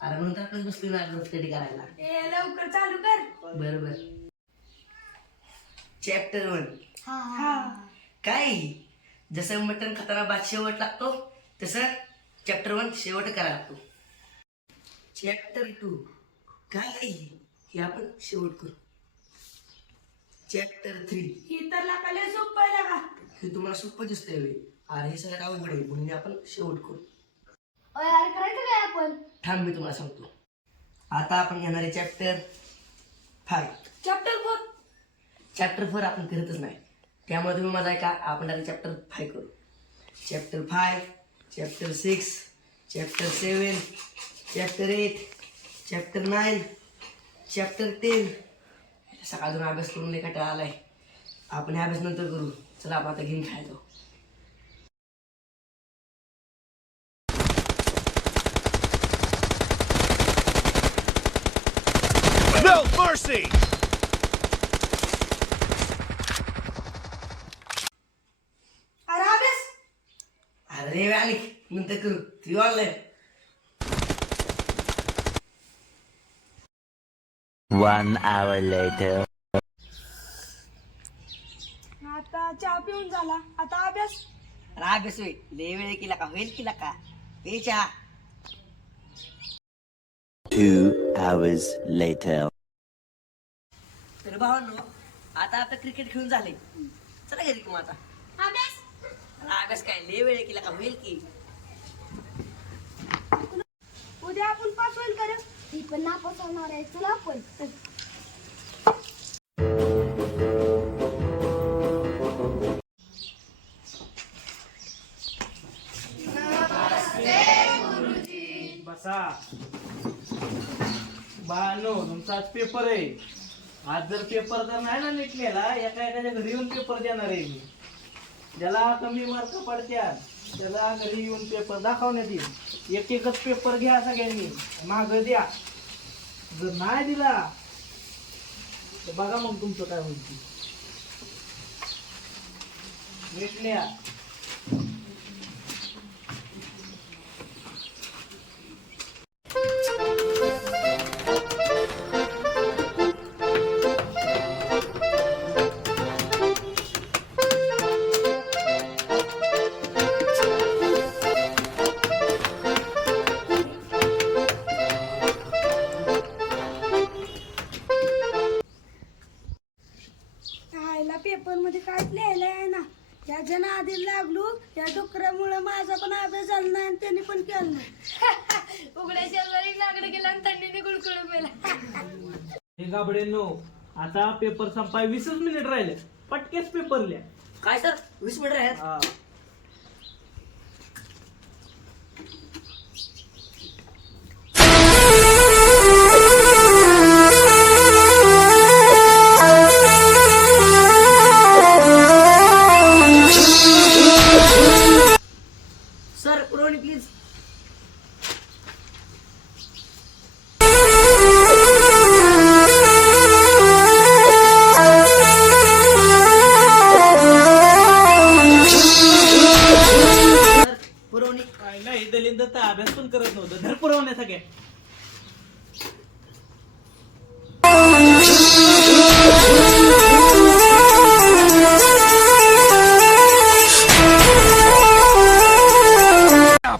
अरे म्हणून आपण बसलो ना रोज स्टडी करायला. ए लवकर चालू कर. बरोबर चॅप्टर वन हा. हा. काय? जसं मटण खाताना भात शेवट लागतो तसं चॅप्टर वन शेवट करा लागतो. चॅप्टर टू काय? हे आपण शेवट करू. चॅप्टर थ्री ही तर लागाले सोपं आहे का हे तुम्हाला सोपं दिसतंय बे. अरे हे सगळ्यात अवघड आहे. म्हणून आपण शेवट करू. यार करायचं काय आपण? थांब मी तुम्हाला सांगतो. आता आपण घेणार आहे chapter five chapter four chapter four आपण करतच नाही. त्यामुळे तुम्ही माझा ऐका आपण आता चॅप्टर फाय करू. Chapter five chapter six chapter seven chapter eight chapter nine chapter ten सकाळून अभ्यास करून लय कंटाळा आलाय. आपण अभ्यास नंतर करू. चला आपण आता गेम खेळायचो. No mercy! अरे अभ्यास! अरे नंतर करू. ती ऑनलाईन One hour later. आता चहा पिऊन झाला. आता अभ्यास. अभ्यास होईल लय वेळ केला का? होईल केला का? हे चहा. Two hours later. तर भावांनो आता आता क्रिकेट खेळून झाले चला घरी मग आता. अभ्यास. अभ्यास काय? लय वेळ केला का? होईल की? उद्या आपण पास होईल कर ती पण नापास होणार आहे. चला आपण. बसा. बानो तुमचा आज पेपर आहे. आज जर पेपर जर नाही ना निघलेला एका एकाच्या घरी येऊन पेपर देणार आहे मी. ज्याला कमी मार्क पडत्या त्याला घरी येऊन पेपर दाखवण्यात येईल. एक एकच पेपर घ्या सगळ्यांनी. माग द्या. जर नाही दिला तर बघा मग तुमचं काय होईल पेपरमध्ये काहीच लिहायला आहे ना. या जना आधी लागलो या डुकरामुळे माझा पण अभ्यास झाला नाही आणि त्यांनी पण केला नाही. उघड्या शेजारी नागडे गेला आणि थंडीने गुडकुडून गेला हे गाबड्यांनो आता पेपर संपाय वीसच मिनिट राहिले. पटकेच पेपर लिहा. काय सर? वीस मिनिट आहेत नाही दलिंद तर अभ्यास पण करत नव्हतं. धर पुरवण्या सगळ्या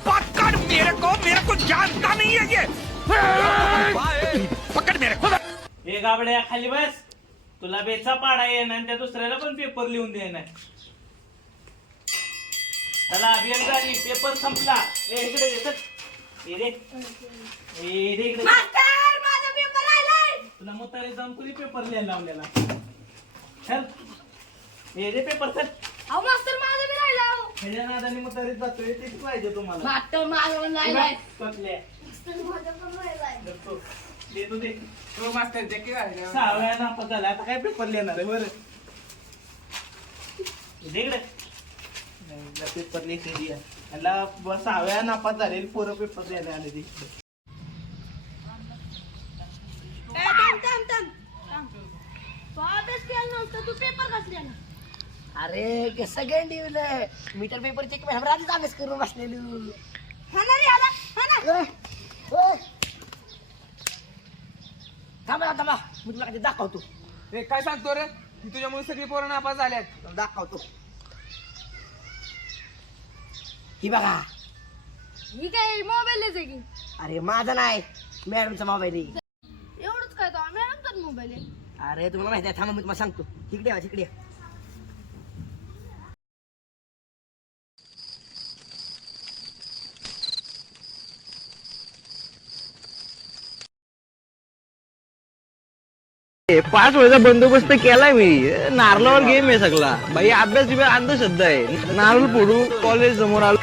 पकड़ मेरे को मेरे को जानता नहीं है ये। पकड़ मेरे को। गाबड्या खाली बस. तुला बेचा पाडा येणार आणि त्या दुसऱ्याला पण पेपर लिहून देणार चला अभियान झाली. पेपर संपला. ए इकडे ये, चल. ये रे. ए रे इकडे. मास्तर माझा पेपर राहिलाय. तुला लिहायला लावलेला. चल. ए रे पेपर चल. अहो मास्तर माझं बी राहिला अहो. ह्याच्या नादाने म्हातारीत जातोय तेच पाहिजे तुम्हाला. मास्तर माझं पण राहिलाय. कसल्या. देतो दे सहा वेळा नापास झाला. आता काय पेपर लिहिणार आहे? बरं. दे इकडे. पेपर लिहिते याला ब- सहा वेळा नापास झालेली पोरं पेपर द्यायला आले ते. ए, अरे कसं गंडीवलं? मी तर पेपर चेक आधीच अभ्यास करून बसलेलो. हा हा. थांबा थांबा मी तुला काहीतरी दाखवतो. हे काय सांगतो रे? की तुझ्यामुळे सगळी पोरं नापास झाल्यात. दाखवतो. ही बघा. ही काय मोबाईल आहे की? अरे माझा नाही. मॅडमचा मोबाईल आहे. एवढंच काय तो? मॅडमचाच मोबाईल आहे. अरे तुम्हाला माहिती आहे थांबा मी तुम्हाला सांगतो. तिकडे या तिकडे या. पाच वेळेचा बंदोबस्त केलाय मी. नारळावर गेम आहे सगळा. बाई अभ्यास बिभ्यास अंधश्रद्धा आहे. नारळ फोडू कॉलेज समोर आलो.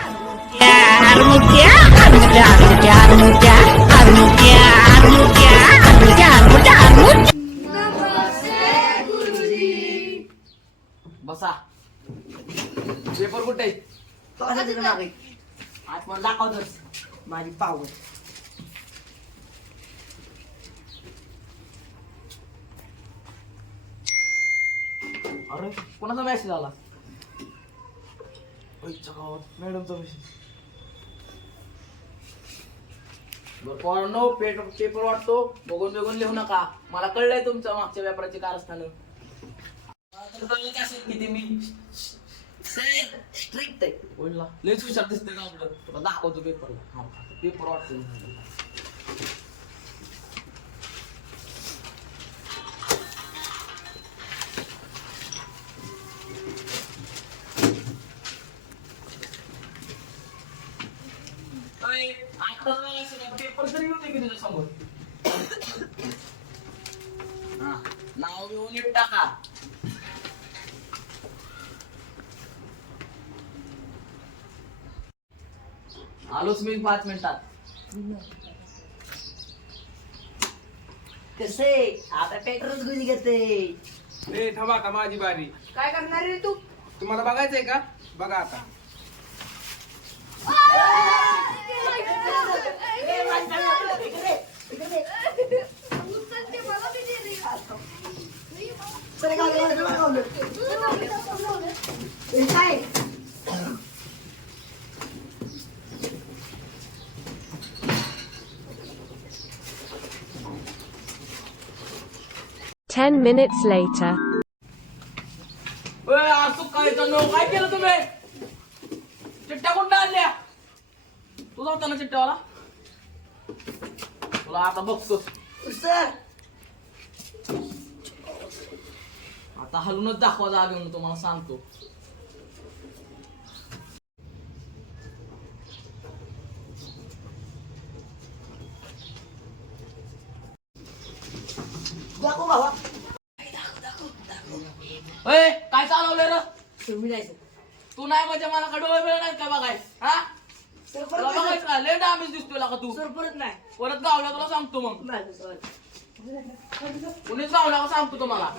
बसा पेपर कुठे आहे? तो असा तिथं मागे आज मला दाखवतोच माझी पावर अरे कोणाचा मेसेज आला? मॅडमचा मेसेज पोरांनो पेट पेपर वाटतो. बघून बघून लिहू नका. मला कळलंय तुमचं मागच्या व्यापाराची कारस्थान. किती मी स्ट्रिक्ट आहे. बोलला. लयच हुशार दिसते का आपलं? तुला दाखवतो पेपर पेपर वाटतो पेपर तरी होते की तुझ्या समोर हा नाव बिवून नीट टाका. आलोच मी पाच मिनिटात. कसे? आता ट्रॅक्टरच गुजी घेते. ए थांबा का माझी बारी. काय करणार रे तू? तुम्हाला बघायचंय का? बघा आता. Ten minutes later. ओय, आज तू काय चाललो काय केलं तुम्ही चिट्ट्या कुठं आणल्या? तुझा होता ना चिट्ट्यावाला तुला आता बघतो. सर. आता हलूनच दाखवा जागे म्हणून तुम्हाला सांगतो. ओय, काय चालवलं रे? तुम्ही जायचं. तू नाही म्हणजे मला का डोळे वेळ नाही का बघाय? हा? तुला बघायचं का? लय डॅमेज दिसतोय का तू? सर परत नाही. परत गावला तुला सांगतो मग. कुणीच गावला का सांगतो तुम्हाला.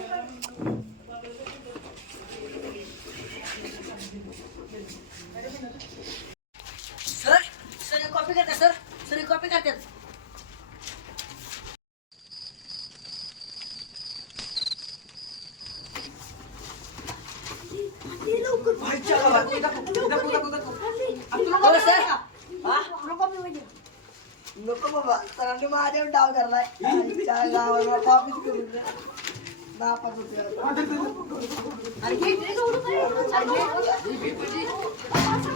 सर सर कॉपी करता सर. सर कॉपी करतात हो, सर हा? नको बाबा सरांनी माझ्यावर डाव धरलाय आमच्या गावाला कॉपीच करून दे. दहा पाच रुपये. अरे घे. अरे घे.